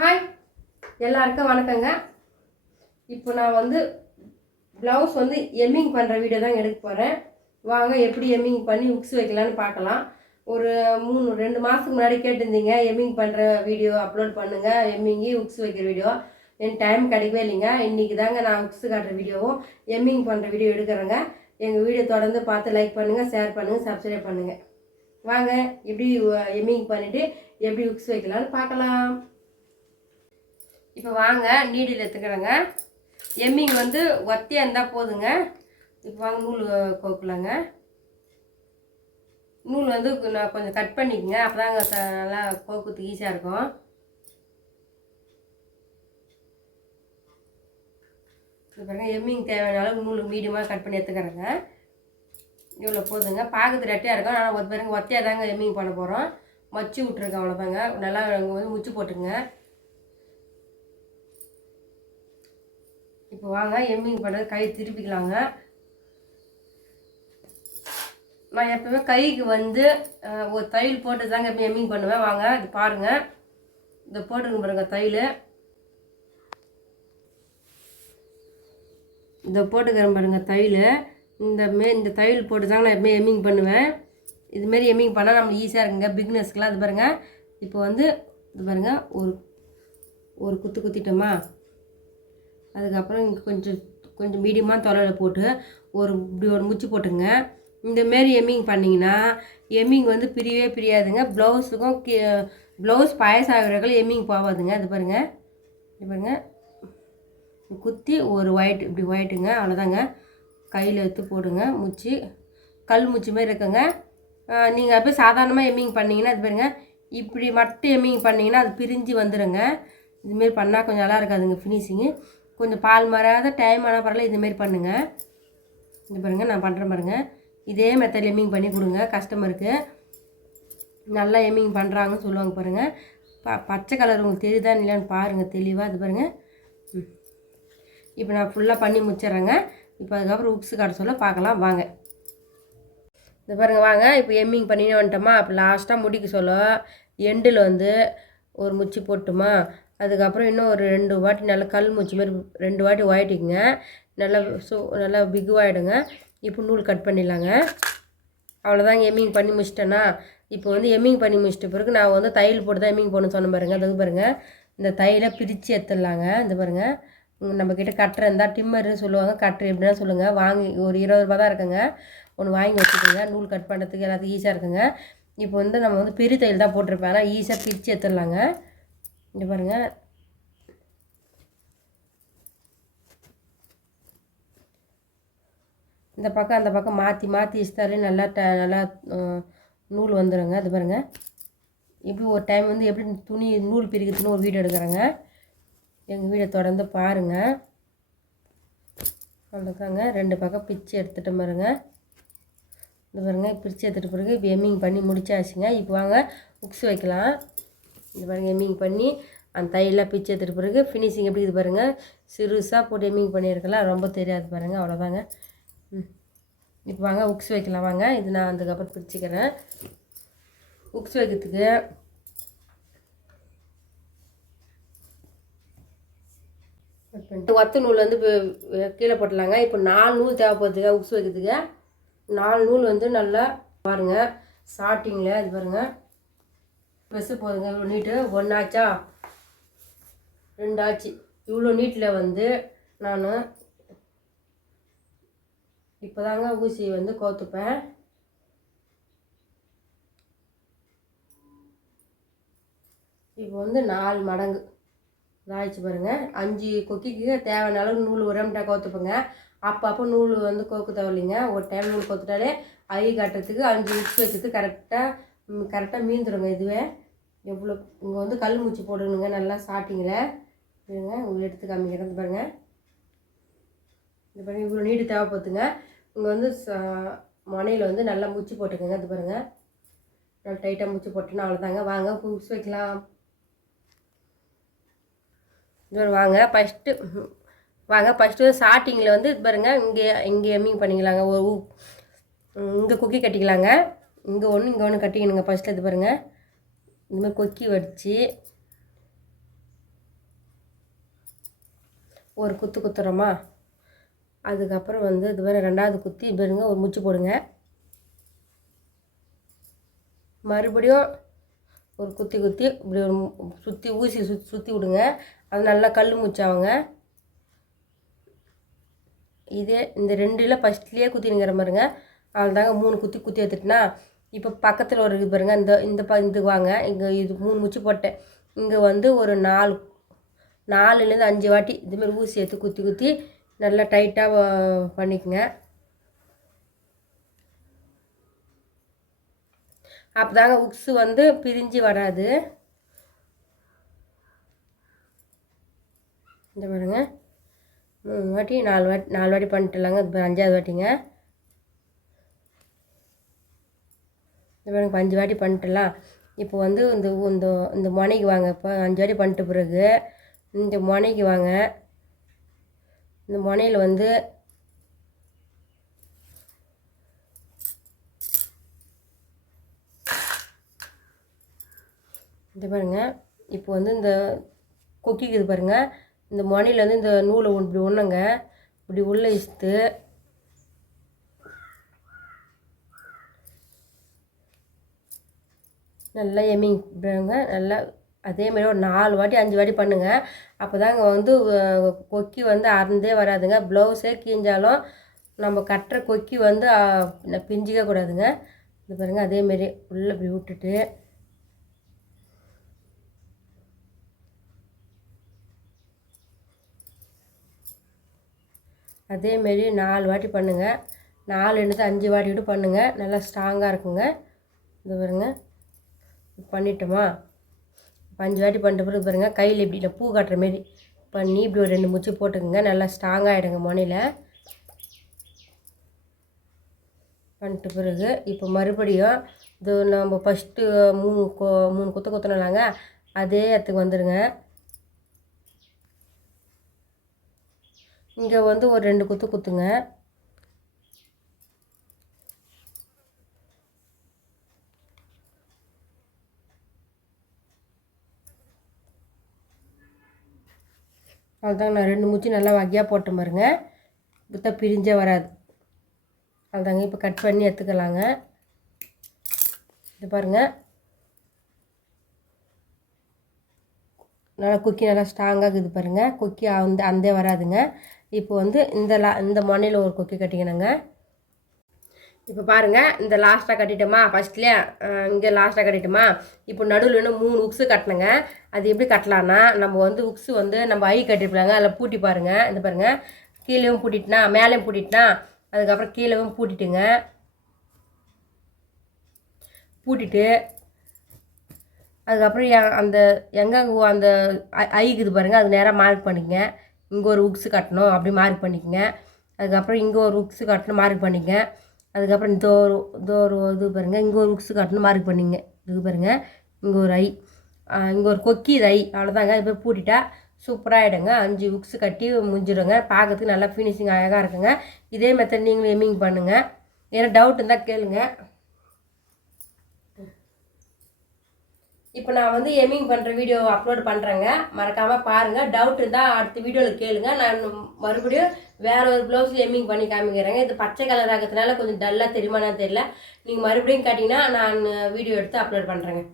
Hi, எல்லாருக்கும் வணக்கங்க. இப்போ நான் ப்ளவுஸ் எம்மிங் பண்ணுற வீடியோ தான் எடுக்க போகிறேன். வாங்க எப்படி எம்மிங் பண்ணி உக்ஸ் வைக்கலான்னு பார்க்கலாம். ஒரு 2 மாதத்துக்கு முன்னாடி கேட்டிருந்தீங்க எம்மிங் பண்ணுற வீடியோ அப்லோட் பண்ணுங்கள், எம்மிங்கி உக்ஸ் வைக்கிற வீடியோ. எனக்கு டைம் கிடைக்கவே இல்லைங்க. இன்றைக்கி தாங்க நான் உக்ஸ் காட்டுற வீடியோவும் எம்மிங் பண்ணுற வீடியோ எடுக்கிறேங்க. எங்கள் வீடியோ தொடர்ந்து பார்த்து லைக் பண்ணுங்கள், ஷேர் பண்ணுங்கள், சப்ஸ்கிரைப் பண்ணுங்கள். வாங்க எப்படி எம்மிங் பண்ணிவிட்டு எப்படி உக்ஸ் வைக்கலான்னு பார்க்கலாம். இப்போ வாங்க நீடில் எடுத்துக்கிறேங்க. எம்மிங் ஒத்தியாக இருந்தால் போதுங்க. இப்போ வாங்க நூல் கோக்கலாங்க. நூல் நான் கொஞ்சம் கட் பண்ணிக்கங்க, அப்போ தாங்க நல்லா கோக்குறதுக்கு ஈஸியாக இருக்கும். இப்போ பாருங்க, எம்மிங் தேவையான அளவு நூல் மீடியமாக கட் பண்ணி எடுத்துக்கிறேங்க. இவ்வளோ போதுங்க. பார்க்கறது ரெட்டையாக இருக்கும், ஆனால் ஒரு பாருங்க ஒத்தையாக தாங்க எம்மிங் பண்ண போகிறோம். மச்சு விட்ருக்கேன், அவ்வளோதாங்க. நல்லா முச்சு போட்டுங்க. இப்போ வாங்க எம்மிங் பண்ணுறது கை திருப்பிக்கலாங்க. நான் எப்பவுமே கைக்கு ஒரு தையல் போட்டு தாங்க எப்போ எம்மிங் பண்ணுவேன். வாங்க இது பாருங்கள், இதை போட்டுருங்க பாருங்க தையல். இதை போட்டுக்கிறேன் பாருங்க தையல். இந்த தையல் போட்டு தாங்க நான் எப்பவுமே எம்மிங் பண்ணுவேன். இதுமாரி எம்மிங் பண்ணால் நம்மளுக்கு ஈஸியாக இருக்குங்க பிக்னஸ்க்கெலாம். இது பாருங்கள், இப்போ இது பாருங்கள், ஒரு குத்து குத்திட்டோமா, அதுக்கப்புறம் இங்கே கொஞ்சம் மீடியமாக தொலைவில் போட்டு இப்படி ஒரு முச்சு போட்டுங்க. இந்தமாரி எம்மிங் பண்ணிங்கன்னா எம்மிங் பிரியவே பிரியாதுங்க. ப்ளவுஸுக்கும் ப்ளவுஸ் பாயசாகிறவர்கள் எம்மிங் போகாதுங்க. இது பாருங்கள், இது பாருங்கள், குத்தி ஒரு இப்படி ஒயிட்டுங்க, அவ்வளோதாங்க. கையில் எடுத்து போடுங்க. முச்சு கல் முச்சு மாரி இருக்குங்க. நீங்கள் அப்படியே சாதாரணமாக எம்மிங் பண்ணிங்கன்னா இது பாருங்கள், இப்படி மட்டும் எம்மிங் பண்ணிங்கன்னா அது பிரிஞ்சு வந்துடுங்க. இதுமாரி பண்ணால் கொஞ்சம் நல்லா இருக்காதுங்க ஃபினிஷிங்கு. கொஞ்சம் பால் மாறாத டைம் ஆனால் பரவாயில்ல, இதுமாரி பண்ணுங்கள். இது பாருங்கள், நான் பண்ணுறேன் பாருங்கள். இதே மெத்தட் எம்மிங் பண்ணி கொடுங்க கஸ்டமருக்கு. நல்லா எம்மிங் பண்ணுறாங்கன்னு சொல்லுவாங்க பாருங்கள். பச்சை கலர் உங்களுக்கு தெரியுதா இல்லையான்னு பாருங்கள் தெளிவாக. இது பாருங்கள். இப்போ நான் ஃபுல்லாக பண்ணி முடிச்சிட்றேங்க. இப்போ அதுக்கப்புறம் உக்ஸ் காட்ட சொல்ல பார்க்கலாம் வாங்க. இது பாருங்கள் வாங்க, இப்போ எம்மிங் பண்ணின்னு வந்துட்டோமா. அப்போ லாஸ்ட்டாக முடிக்க சொல்ல எண்டில் ஒரு முச்சு போட்டுமா, அதுக்கப்புறம் இன்னும் ஒரு 2 வாட்டி நல்லா கல் முச்சு மாதிரி 2 வாட்டி ஒயிட்டிங்க. நல்லா பிகுவாகிடுங்க. இப்போ நூல் கட் பண்ணிடலாங்க. அவ்வளோதாங்க, எம்மிங் பண்ணி முடிச்சிட்டேன்னா. இப்போ எம்மிங் பண்ணி முடிச்சிட்ட பிறகு நான் தையல் போட்டு தான் எம்மிங் போடணும்னு சொன்ன பாருங்கள். அது பாருங்கள், இந்த தையலை பிரித்து எடுத்துடலாங்க. இந்த பாருங்கள், நம்மக்கிட்ட கட்டுற இருந்தால் டிம்மர்னு சொல்லுவாங்க, கட்டுற எப்படின்னா சொல்லுங்கள். வாங்கி ஒரு 20 ரூபா தான் இருக்குங்க, ஒன்று வாங்கி வச்சுக்கோங்க. நூல் கட் பண்ணுறதுக்கு எல்லாத்துக்கும் ஈஸியாக இருக்குங்க. இப்போ நம்ம பெரிய தையல் தான் போட்டிருப்பேன், ஆனால் ஈஸியாக பிரித்து எடுத்துடலாங்க. இங்கே பாருங்கள், இந்த பக்கம் அந்த பக்கம் மாற்றி மாற்றி இஷ்டாலே நல்லா நூல் வந்துடுங்க. அது பாருங்கள், எப்படி ஒரு டைம் எப்படி துணி நூல் பிரிக்கிறதுன்னு ஒரு வீடியோ எடுக்கிறேங்க. எங்கள் வீடியோ தொடர்ந்து பாருங்கள். அவ்வளோதாங்க, 2 பக்கம் பிரித்து எடுத்துகிட்டு பாருங்க. இது பாருங்கள், பிரித்து எடுத்துகிட்ட பிறகு இப்போ எம்மிங் பண்ணி முடிச்சாச்சுங்க. இப்போ வாங்க உக்ஸ் வைக்கலாம். இது பாருங்கள், எம்மிங் பண்ணி அந்த தையெல்லாம் பிரித்து எடுத்துகிட்ட பிறகு ஃபினிஷிங் எப்படி இது பாருங்கள். சிறுசாக போட்டு எம்மிங் பண்ணியிருக்கலாம், ரொம்ப தெரியாது பாருங்கள். அவ்வளோதாங்க. இப்போ வாங்க உக்ஸ் வைக்கலாம் வாங்க. இது நான் அதுக்கப்புறம் பிரிச்சுக்கிறேன். உக்ஸ் வைக்கிறதுக்கு ஒத்த நூல் கீழே போட்டலாங்க. இப்போ 4 நூல் தேவைப்படுதுங்க உக்ஸ் வைக்கிறதுக்கு. 4 நூல் நல்லா பாருங்கள் ஸ்டார்டிங்கில். இது பாருங்கள், ட்ரெஸ்ஸு போதுங்க. இவ்வளோ நீட்டு 1 ஆச்சா 2 ஆச்சு. இவ்வளோ நீட்டில் நான் இப்போ தாங்க ஊசி கோத்துப்பேன். இப்போ 4 மடங்கு ஆயிடுச்சு பாருங்கள். 5 கொக்கிக்கு தேவையான அளவு நூல் ஒரு ரெம்டா கோத்துப்பேங்க. அப்போ நூல் கோக்கு தேவையில்லைங்க. ஒரு டைம் நூல் கோத்துட்டாலே ஐ கட்டுறதுக்கு 5 உக்ஸ் வைக்கிறதுக்கு கரெக்டாக மீந்துடுங்க. இதுவே எவ்வளோ இங்கே கல் மூச்சு போடணுங்க நல்லா ஸ்டார்டிங்கில். இருங்க உங்களுக்கு எடுத்து காமிக்கிறது பாருங்கள். இது பாருங்கள், இவ்வளோ நீடு தேவைப்படுதுங்க. இங்கே முனையில் நல்லா முச்சு போட்டுக்கோங்க. இது பாருங்கள், நல்லா டைட்டாக முச்சு போட்டோன்னா அவ்வளோதாங்க. வாங்க உக்ஸ் வைக்கலாம். இது வாங்க ஃபஸ்ட்டு ஸ்டார்டிங்கில் இது பாருங்கள், இங்கே எம்மிங் பண்ணிக்கலாங்க. இங்கே கொக்கி கட்டிக்கலாங்க. இங்கே ஒன்று கட்டிக்கணுங்க ஃபஸ்ட்டில். இது பாருங்கள், இந்தமாதிரி கொக்கி வச்சு ஒரு குத்து குத்துறோமா, அதுக்கப்புறம் வந்து இது மாதிரி ரெண்டாவது குத்தி பாருங்க ஒரு முச்சு போடுங்க. மறுபடியும் ஒரு குத்தி குத்தி இப்படி ஒரு சுற்றி ஊசி சுற்றி விடுங்க. அது நல்லா கல் முச்சாவுங்க. இதே இந்த ரெண்டில் ஃபஸ்ட்லேயே குத்தினுங்கிற மாதிரிங்க. அதில் தாங்க 3 குத்தி குத்தி எடுத்துட்டுனா, இப்போ பக்கத்தில் ஒரு இது பாருங்கள். இந்த வாங்க, இங்கே இது 3 முச்சு போட்டேன். இங்கே வந்து ஒரு 4லேருந்து 5 வாட்டி இதுமாரி ஊசி எடுத்து குத்தி குத்தி நல்லா டைட்டாக பண்ணிக்கோங்க. அப்போ தாங்க உக்ஸு வந்து பிரிஞ்சு வராது. இந்த பாருங்க 3 வாட்டி 4 வாட்டி பண்ணிட்டுலாங்க. இது 5ஆவது வாட்டிங்க. இந்த பாருங்க 5 வாட்டி பண்ணிட்டுலாம். இப்போ வந்து இந்த முனைக்கு வாங்க. இப்போ 5 வாட்டி பண்ணிட்ட பிறகு இந்த முனைக்கு வாங்க. இந்த முனையில் வந்து இது பாருங்கள். இப்போ வந்து இந்த கொக்கிக்குது பாருங்கள். இந்த முனையில் வந்து இந்த நூலை இப்படி ஒன்றுங்க இப்படி உள்ளே இழுத்து நல்லா எம்மிங்க. நல்லா அதேமாரி ஒரு 4 வாட்டி 5 வாட்டி பண்ணுங்கள். அப்போ தாங்க வந்து கொக்கி வந்து அறந்தே வராதுங்க. ப்ளவுஸே கீஞ்சாலும் நம்ம கட்டுற கொக்கி வந்து பிஞ்சிக்க கூடாதுங்க. இது பாருங்கள். அதேமாரி உள்ளே இப்படி விட்டுட்டு அதேமாரி 4 வாட்டி பண்ணுங்கள். 4 5 வாட்டி கூட பண்ணுங்கள். நல்லா ஸ்ட்ராங்காக இருக்குங்க. இது பாருங்க பண்ணிட்டோமா. 5 வாட்டி பண்ணிட்ட பிறகு பாருங்கள், கையில் இப்படி பூ காட்டுற மாரி பண்ணி இப்படி ஒரு 2 முச்சு போட்டுக்குங்க. நல்லா ஸ்ட்ராங்காகிடுங்க முனையில். பண்ணிட்ட பிறகு இப்போ மறுபடியும் இது நம்ம ஃபஸ்ட்டு 3 குத்து குத்தினலாங்க, அதே இடத்துக்கு வந்துடுங்க. இங்கே வந்து ஒரு 2 குத்து குத்துங்க. அதுதாங்க நான் 2 முச்சு நல்லா வகையாக போட்ட பாருங்க. இப்போ பிரிஞ்சே வராது. அதுதாங்க இப்போ கட் பண்ணி எடுத்துக்கலாங்க. இது பாருங்கள். நல்லா கொக்கி நல்லா ஸ்ட்ராங்காக இருக்குது பாருங்கள். கொக்கி அந்தே வராதுங்க. இப்போ வந்து இந்த முனையில் ஒரு கொக்கி கட்டிக்கணுங்க. இப்போ பாருங்கள், இந்த லாஸ்ட்டாக கட்டிட்டோமா, ஃபஸ்ட்லேயே இங்கே லாஸ்ட்டாக கட்டிட்டோமா. இப்போ நடுவில் இன்னும் 3 உக்ஸு கட்டணுங்க. அது எப்படி கட்டலான்னா, நம்ம வந்து உக்ஸு வந்து நம்ம ஐ கட்டிருப்பாங்க, அதில் பூட்டி பாருங்கள். இந்த பாருங்கள், கீழேயும் பூட்டிட்டுனா மேலேயும் பூட்டிட்டுனா அதுக்கப்புறம் கீழேயும் பூட்டிட்டுங்க. பூட்டிட்டு அதுக்கப்புறம் அந்த எங்கெங்கே அந்த ஐக்குது பாருங்கள், அது நேராக மார்க் பண்ணிக்கங்க. இங்கே ஒரு உக்ஸு கட்டணும் அப்படி மார்க் பண்ணிக்கங்க. அதுக்கப்புறம் இங்கே ஒரு உக்ஸு கட்டணும் மார்க் பண்ணிக்கங்க. அதுக்கப்புறம் இந்த ஒரு இது பாருங்கள், இங்கே ஒரு உக்ஸு கட்டணும் மார்க் பண்ணிங்க. இது பாருங்கள், இங்கே ஒரு ஐ, இங்கே ஒரு கொக்கி, இது ஐ. அவ்வளோதாங்க. இப்போ பூட்டிட்டா சூப்பராகிடுங்க. 5 உக்ஸு கட்டி முடிஞ்சிடுங்க. பார்க்கறதுக்கு நல்லா ஃபினிஷிங் அழகாக இருக்குங்க. இதே மெத்தட் நீங்களும் எம்மிங் பண்ணுங்கள். ஏன்னா டவுட் இருந்தால் கேளுங்க. இப்போ நான் வந்து எம்மிங் பண்ணுற வீடியோ அப்லோட் பண்ணுறேங்க, மறக்காமல் பாருங்கள். டவுட் இருந்தால் அடுத்த வீடியோவில் கேளுங்க. நான் மறுபடியும் வேறு ஒரு ப்ளவுஸில் எம்மிங் பண்ணி காமிக்கிறேங்க. இது பச்சை கலர் ஆகிறதுனால கொஞ்சம் டல்லாக தெரியுமான்னு தெரியல. நீங்கள் மறுபடியும் கேட்டிங்கன்னா நான் வீடியோ எடுத்து அப்லோட் பண்ணுறேங்க.